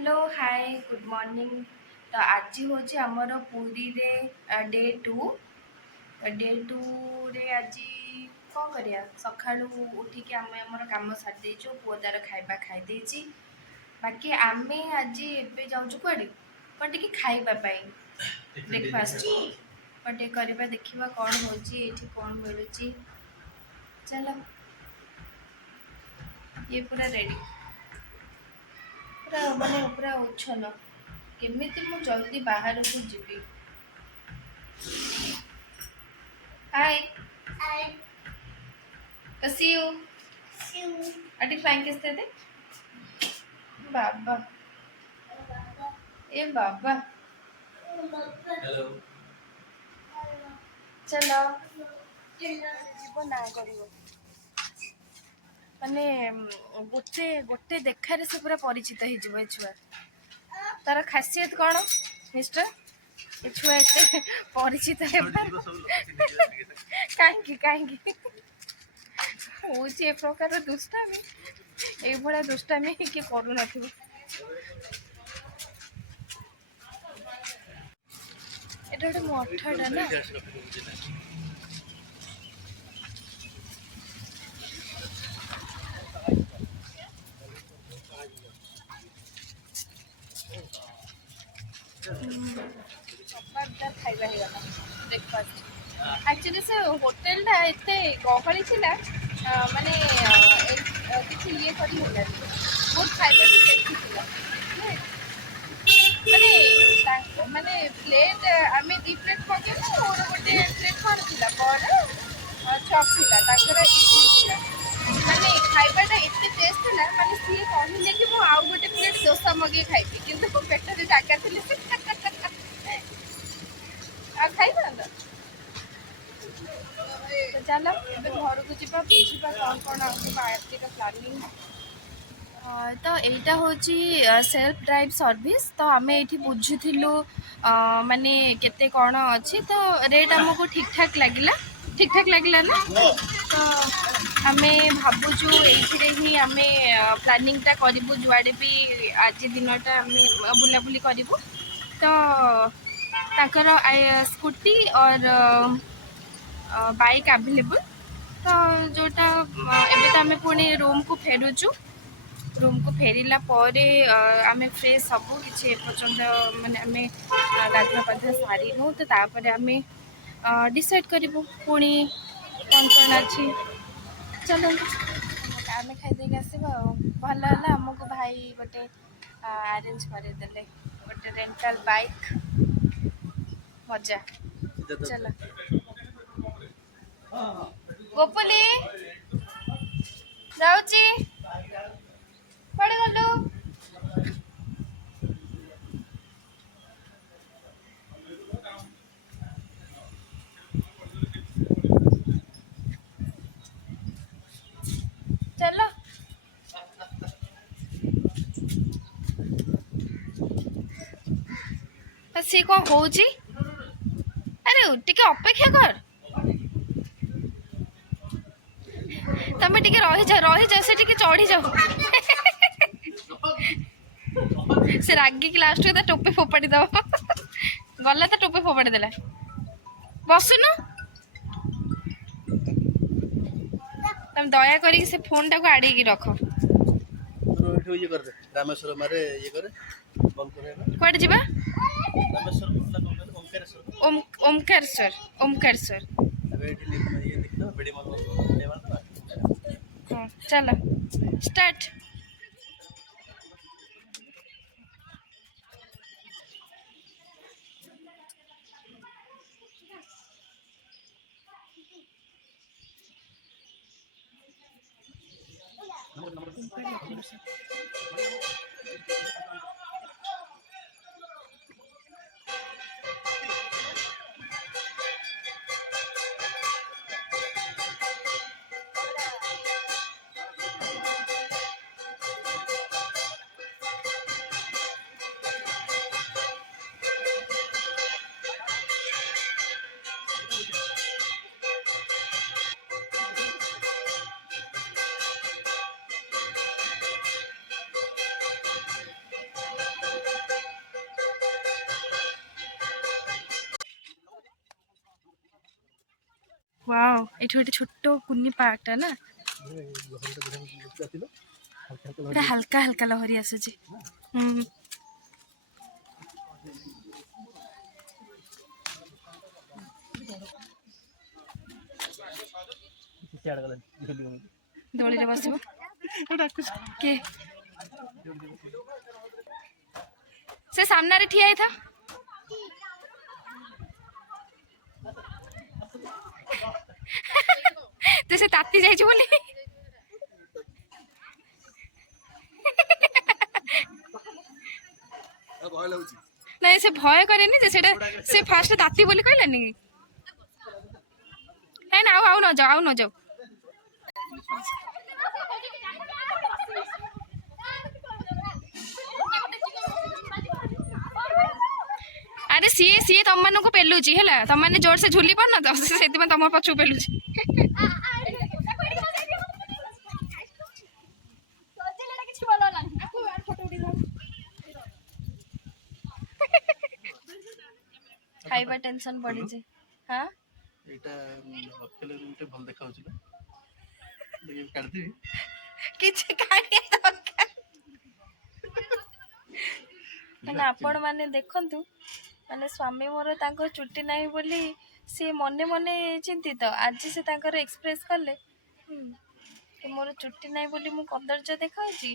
Hello hi good morning. तो आज हूँ आमर पुरी रे डे टू रे आज कौन करिया सका उठिकी आम आमर कम सारी पुओ तार खाଇବା खाई देछि। बाकी आमे आज एबे जाऊँ कुआड़े कौन टे खाइबा ब्रेकफास्ट कौन टे करवा देखा कौन हो कौन मिलूँ। चलो ये पूरा रेडी पूरा माने पूरा उछल केमिति मु जल्दी बाहर को जीवी। हाय सी यू अटी फ्लाइंग किस दे बाबा ए बाबा हेलो चलो जीव ना कर माने गोटे गोटे देखार से पूरा परिचित हो छुआ तार खासियत कौन मिस्टर ये छुआ एत परिचित है कहीं कहीं हूँ ए प्रकार दुष्टामी ये दुष्टामी किए करू न এটা ଗୋଟେ ମଠାଟା ନା ସକାଳଟା ଖାଇବା ହେଇଗଲା ବ୍ରେକଫାଷ୍ଟ। ଆକ୍ଚୁଆଲି ସେ ହୋଟେଲଟା ଏତେ ଗହଳି ଥିଲା ମାନେ କିଛି ଇଏ କରି ହେଲାନି ବହୁତ ଖାଇବା ବି ଟେଷ୍ଟି ଥିଲା ମାନେ ମାନେ ପ୍ଲେଟ୍ ଆମେ 2 ପ୍ଲେଟ୍ ମଗେଇଲୁ ମୋର ଗୋଟେ ପ୍ଲେଟ୍ କ'ଣ ଥିଲା ବରା ଚପ୍ ଥିଲା ତାଙ୍କର ଇଡଲି ଥିଲା ମାନେ ଖାଇବାଟା ଏତେ ଟେଷ୍ଟ ଥିଲା ମାନେ ସିଏ କହିଲେ କି ମୁଁ ଆଉ ଗୋଟେ ପ୍ଲେଟ୍ ଦୋସା ମଗେଇ ଖାଇବି କିନ୍ତୁ ପେଟରେ ଜାଗା ଥିଲେ ଆଉ ଖାଇଥାନ୍ତ ତ ଚାଲ ଏବେ ଘରକୁ ଯିବା ବୁଝିବା କ'ଣ ସବୁ ଆଜିର ପ୍ଲାନିଂ। ତ ଏଇଟା ହେଉଛି ସେଲ୍ଫ ଡ୍ରାଇଭ୍ ସର୍ଭିସ୍ ତ ଆମେ ଏଇଠି ବୁଝୁଥିଲୁ ମାନେ କେତେ କ'ଣ ଅଛି ତ ରେଟ୍ ଆମକୁ ଠିକ୍ ଠାକ୍ ଲାଗିଲା ନା ତ ଆମେ ଭାବୁଛୁ ଏଇଥିରେ ହିଁ ଆମେ ପ୍ଲାନିଂଟା କରିବୁ ଯୁଆଡ଼େ ବି ଆଜି ଦିନଟା ଆମେ ବୁଲାବୁଲି କରିବୁ। ତ ତାଙ୍କର ସ୍କୁଟି ଅର୍ ବାଇକ୍ ଆଭେଲେବୁଲ୍ ତ ଯେଉଁଟା ଏବେ ତ ଆମେ ପୁଣି ରୁମ୍କୁ ଫେରୁଛୁ ରୁମ୍କୁ ଫେରିଲା ପରେ ଆମେ ଫ୍ରେଶ୍ ସବୁ କିଛି ଏପର୍ଯ୍ୟନ୍ତ ମାନେ ଆମେ ଗାଧୁଆ ପାଧୁଆ ସାରିନୁ ତ ତାପରେ ଆମେ ଡିସାଇଡ଼୍ କରିବୁ ପୁଣି କ'ଣ ଅଛି। ଚାଲନ୍ତୁ ଆମେ ଖାଇଦେଇକି ଆସିବା ଆଉ ଭଲ ହେଲା ଆମକୁ ଭାଇ ଗୋଟେ ଆରେଞ୍ଜ କରିଦେଲେ ଗୋଟେ ରେଣ୍ଟାଲ ବାଇକ୍ ମଜା। ଚାଲ ଗୋପୁଲି ଯାଉଛି କୁଆଡ଼େ ଗଲୁ? ଚାଲ ସିଏ କ'ଣ ହଉଛି ଆରେ ଟିକେ ଅପେକ୍ଷା କର ତମେ ଟିକେ ରହିଯାଅ ସେ ଟିକେ ଚଢ଼ିଯାଉ ସେ ରାଗିକି ଲାଷ୍ଟରେ ତା ଟୋପି ଫୋପାଡ଼ି ଦବ ଗଲା ତା ଟୋପି ଫୋପାଡ଼ି ଦେଲା ବସୁନୁ ତମେ ଦୟା କରିକି ସେ ଫୋନ୍ଟାକୁ ଆଡ଼େଇକି ରଖ। କୁଆଡ଼େ ଯିବା? ଓମକାରେଶ୍ୱର ହଁ ଚାଲ ଷ୍ଟାର୍ଟ। वाओ एठी गोटे छोट कुन्नी पार्कटा ना पूरा हल्का हल्का लहरी आसुची दोली रे बसिबो के से सामने रे ठिया था तो से ताती जाई बोली नहीं से भय करे जे सेटा से फास्ट ताती बोली कहलानी है ना आओ न जाओ अरे सी तुम मान को पेलुची है तुम मैंने जोर से झूली पार ना तो से तुम पछू पेलुची खाइबा टेंशन बढ़ी जे हां एटा अकेले रूटे भल देखा होची ना लेकिन काट दी किछ काहे तो ना आपण माने देखंतु माने स्वामी मोर तांको चुट्टी नाही बोली से मने मने चिंतित आज से तांकर एक्सप्रेस करले कि मोर चुट्टी नाही बोली मु कदर्ज देखाउची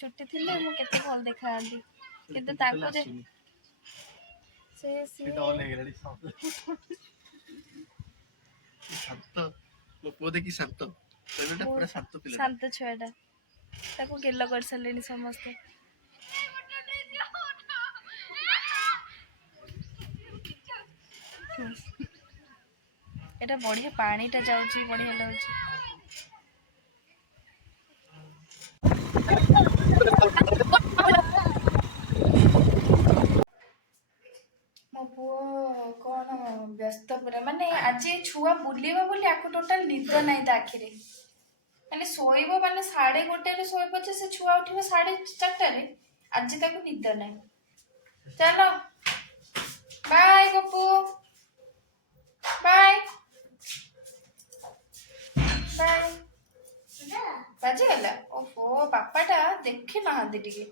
चुट्टी थिले मु केते भल देखांदी किंतु तांको जे से डॉन है रेडी शांत मो पो देखि शांत बेटा पूरा शांत पिला शांत छुआटा ताको गेल्लो कर सलेनी समस्त एटा बढ़िया पानीटा जाउची बढ़िया लाउची मो पुओ कौन व्यस्त पूरा माने आज छुआ बुलीबा बोली आको टोटल निद नाही ता आखिरे माने सोइबो माने 1:30 रे सोइबो जे से छुआ उठिबो 4:30 रे आज ताको निद नाही चलो बाय गप्पू बाय बाय बाजे गला ओहो पापाटा देखि नहांदी टिके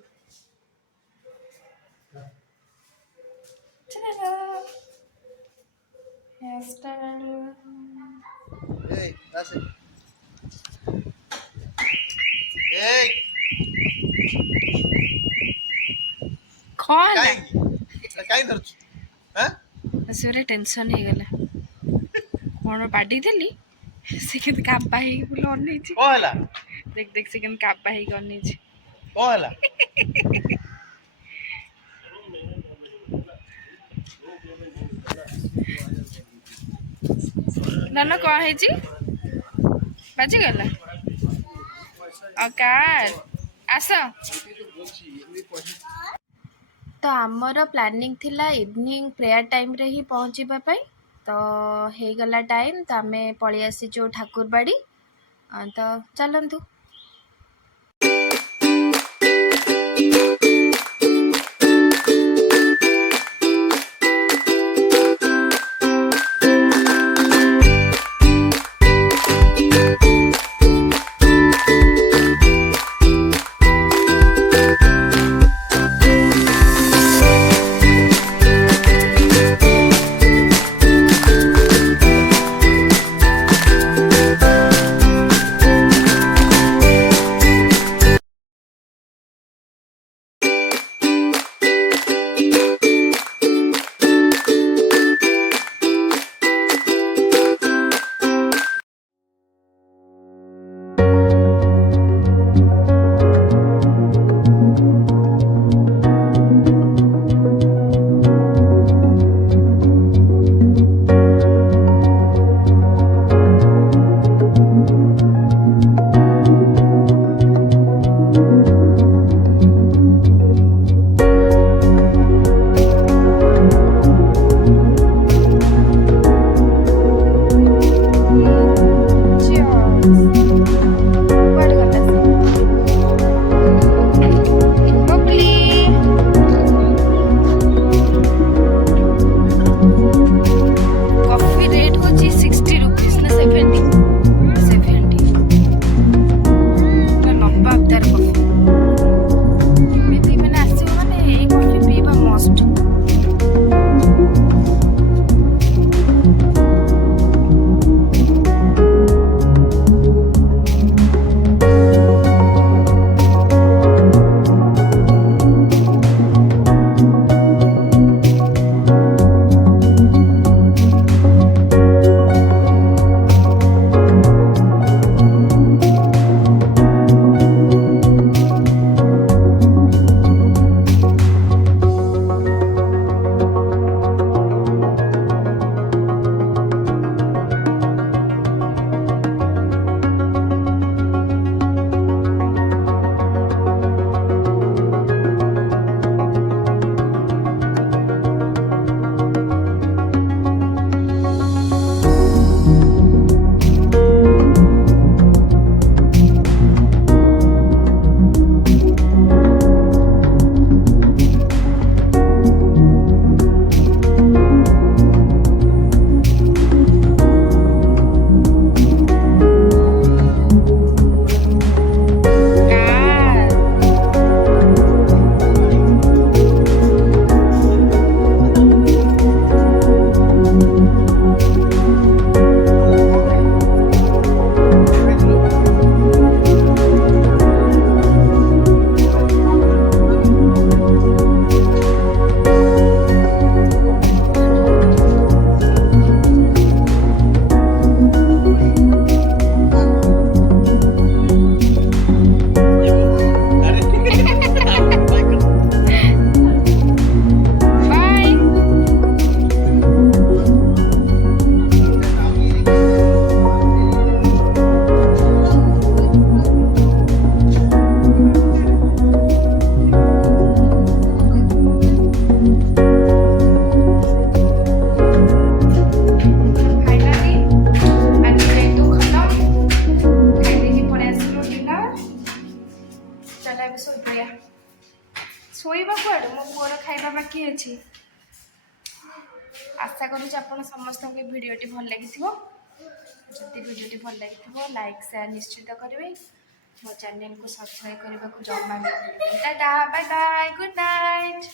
चलो हेयर स्टाइल ए आसे ए कौन काई धरछ हां असुरे टेंशन हे गला कोन पार्टी देली से के कापा हे बोल ओनी छी ओ हला देख देख से के कापा हे ओनी छी ओ हला नन कौन है जी बाजी गला औकात आस तो आमर प्लानिंग थिला इवनिंग प्रेयर टाइम रे ही पहुँचीबा पाई तो हे गला टाइम तो आमे पळी आसी जो ठाकुरबाड़ी तो चलंतु बाकी अच्छी आशा करूँ आपण समस्त भिडटी भल लगी जदि भिडटी भल लगी लाइक शेयर निश्चित करेंगे मो चैनल को सब्सक्राइब करने को जमा भी tata bye bye good night.